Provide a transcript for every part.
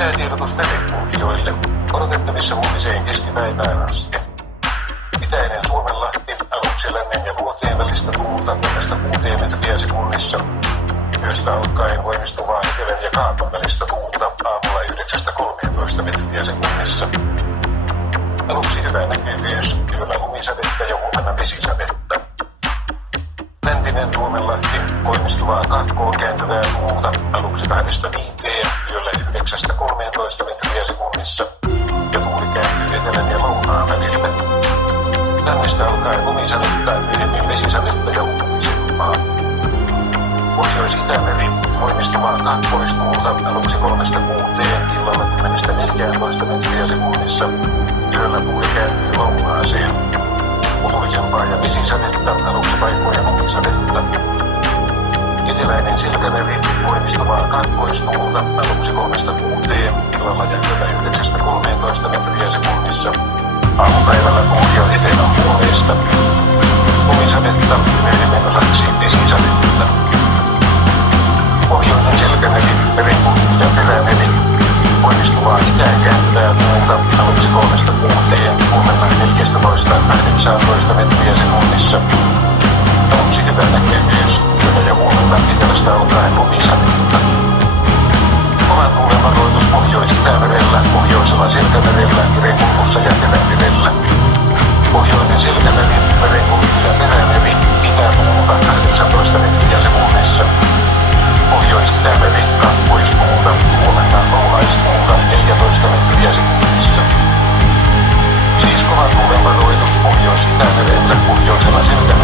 Säätiedotus merenkulkijoille. Odotettavissa huomiseen keskipäivään asti. Itäinen Suomenlahti, aluksi lännen ja vuoteen välistä tuulta 4-6 metriä sekunnissa. Yöstä alkaen voimistuvaa etelän ja kaapan välistä tuulta aamulla 9-13 metriä sekunnissa. Aluksi hyvä näkyvyys, yöllä lumisadetta ja huomenna vesisadetta. Läntinen Suomenlahti, voimistuvaa kaakkoon kääntyvää tuulta, aluksi 2-5, yöllä 9-13 metriä sekunnissa, ja tuuli kääntyy etelän ja lounaan välillä. Lännestä alkaen lumisadetta, myöhemmin vesisadetta ja huomisilmaa. Pohjois-Itämeri, voimistuvaa kaakkoistuulta, aluksi 3-6, illalla 10-14 metriä sekunnissa, yöllä tuuli kääntyy lounaaseen. Utuisempaa ja vesisadetta, aluksi paikkojen lumisadetta. Eteläinen Selkämeri, voimistuvaa kaakkoistuulta, aluksi 3-6, illalla ja yöllä 9-13 metriä sekunnissa. Aamupäivällä tuuli jo etelän puolesta. Lumisadetta, myöhemmin osaksi vesisadetta. Pohjoinen Selkämeri, merenkulku ja perämeri, voimistuvaa itään kääntyvää tuulta, aluksi 3-6, huomenna 14-18 metriä sekunnissa. Aluksi hyvä näkyvyys, yöllä ja huomenna etelästä alkaen lumisadetta. Kovan tuulen varoitus Pohjois-Itämerellä, Pohjoisella Selkämerellä, merenkulkussa ja perämerellä. Pohjoinen Selkämeri, merenkulku ja perämeri, itätuulta 18 metriä sekunnissa. Pohjois-Itämeri, kaakkoistuulta, huomenna lounaistuulta 14 metriä sekunnissa. Siis kovan tuulen varoitus Pohjois-Itämerellä, Pohjoisella Selkämerellä.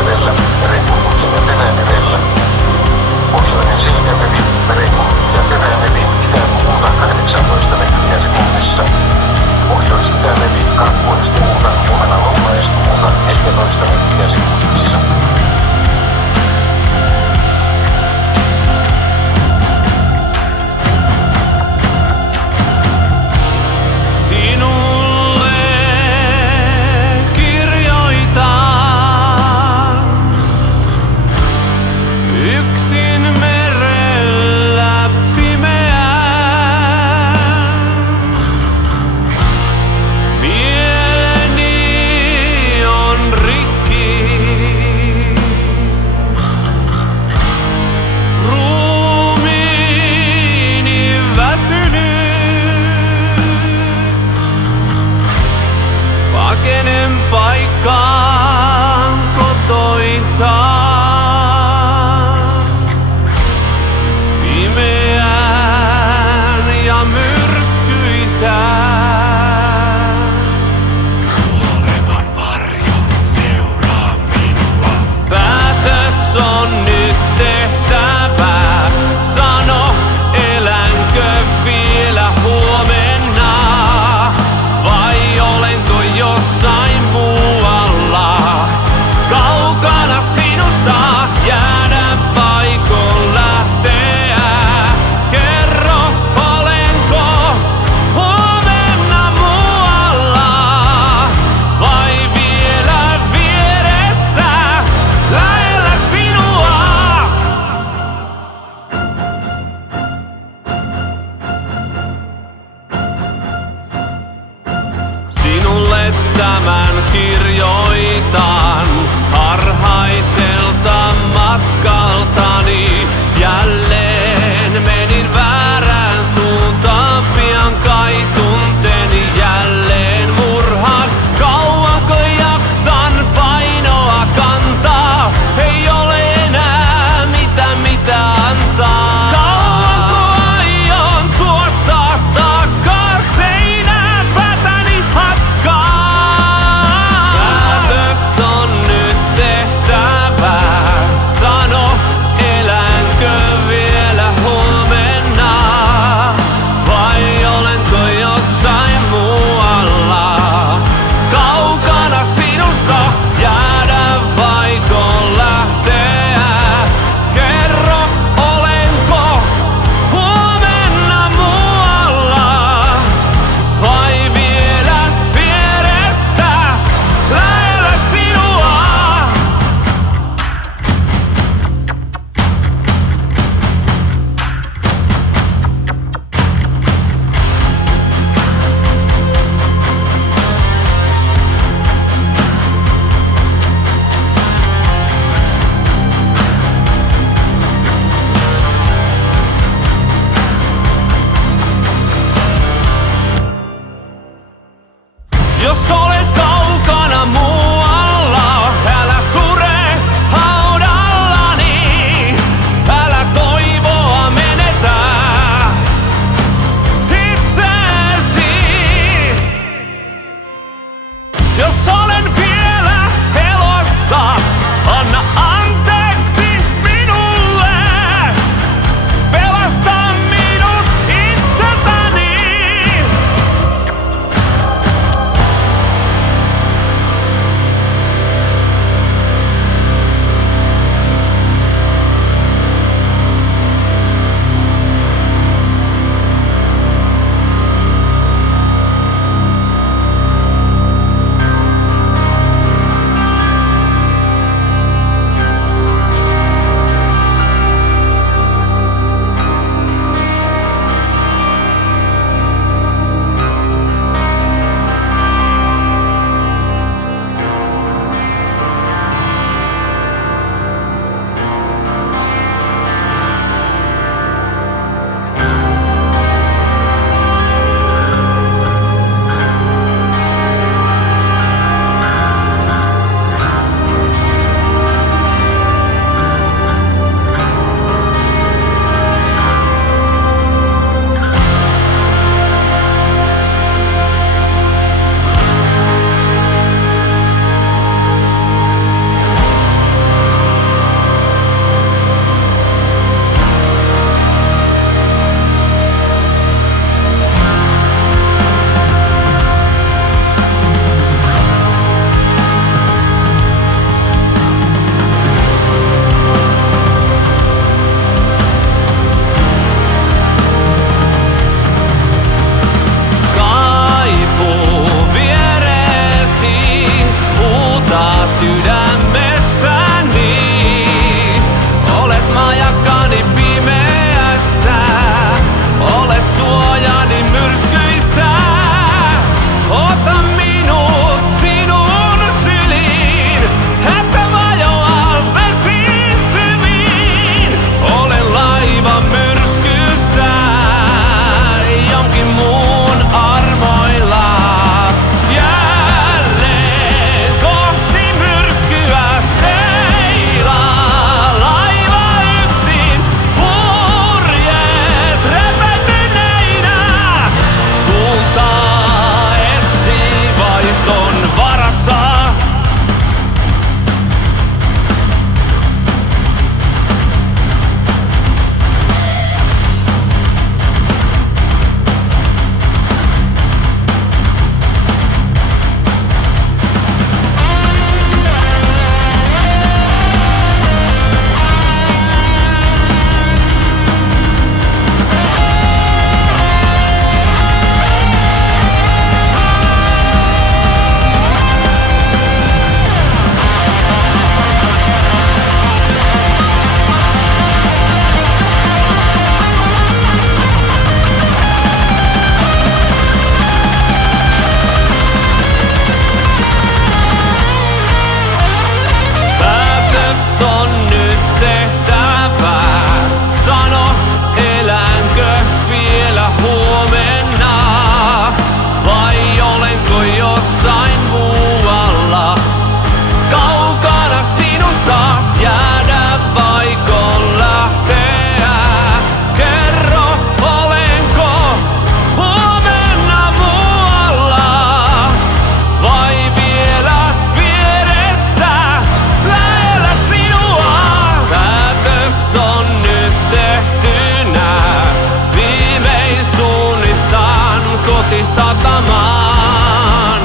kotisatamaan.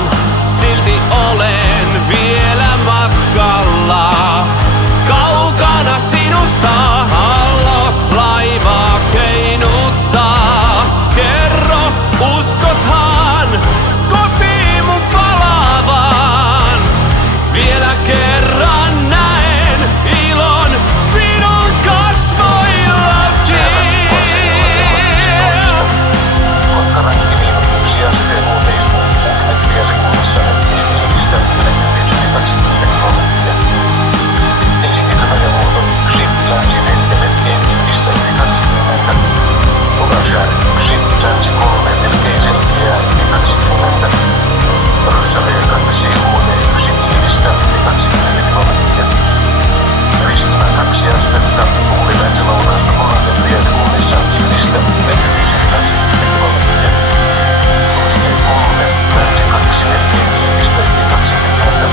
Silti olen vielä matkalla. Kaukana sinusta aallot laivaa keinuttaa. Kerro, uskothan kotiin mun palaavan. Vielä kerran näen ilon sinun kasvoillasi. Kotkarankki -1 asteen uuteismu 60 sekunnissa ihmisistä 42 kilometriä. Helsinki-Tampere-vuoto 1 länsi 4 melkein ihmistä yli 20. Ovarsjärv 1 länsi 3 melkein selkeää yli 20. Rössä-Veerkantassi vuote 1 ihmistä yli 20 kilometriä. Ristimä 2 astetta tuuli länsi-lounaasta 3 sekunnissa ihmistä yli 20 kilometriä. Koskee 3 länsi 2 melkein ihmistä yli 20.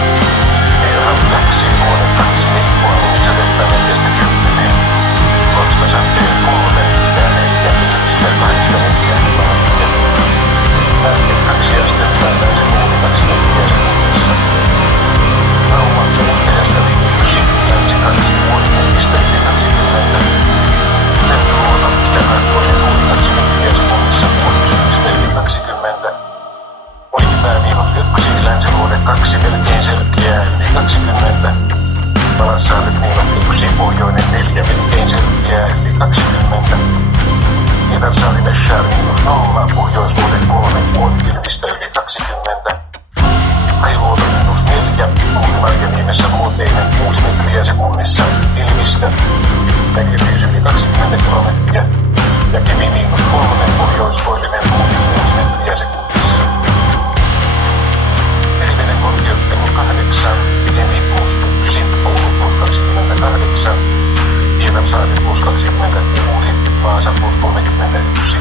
Meilhan 2 vuote 2 lippua lumisadetta 4-10. Kotka-Santeen 3 itä 4 ihmistä 84 kilometriä. Länsi 2 astetta länsi tuuli 2 metriä sekunnissa. Rauman Perästä 1 länsi 2 vuosi ihmistä yli 20. Lentovuoto Itä-Karttuinen tuuli 2 metriä sekunnissa vuosi ihmistä yli 20. Oikipääviivot 1 länsivuode 2 melkein selkeää yli 20. Palassaaret viivat 1 pohjoinen 4 melkein selkeää yli 20. Pietarsaari Vässär -0 pohjoisvuode 3 vuosi pilvistä yli 20. Hailuoto -4 tuuli Marjaniemessä vuoteinen 6 metriä sekunnissa pilvistä. Näkyvyys yli 20 kilometriä. Ja Kemi -3 pohjoisvoillinen tuuli 6 metriä sekunnissa. Meriveden korkeuttelu 8, Kemi +1, Oulu +28, Pietarsaari +26, Vaasa +31,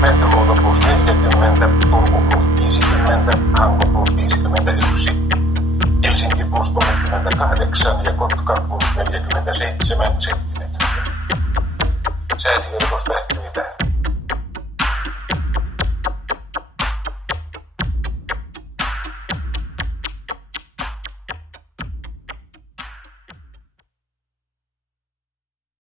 Mäntyluoto +40, Turku +50, Hanko +51, Helsinki +38 ja Kotka +47,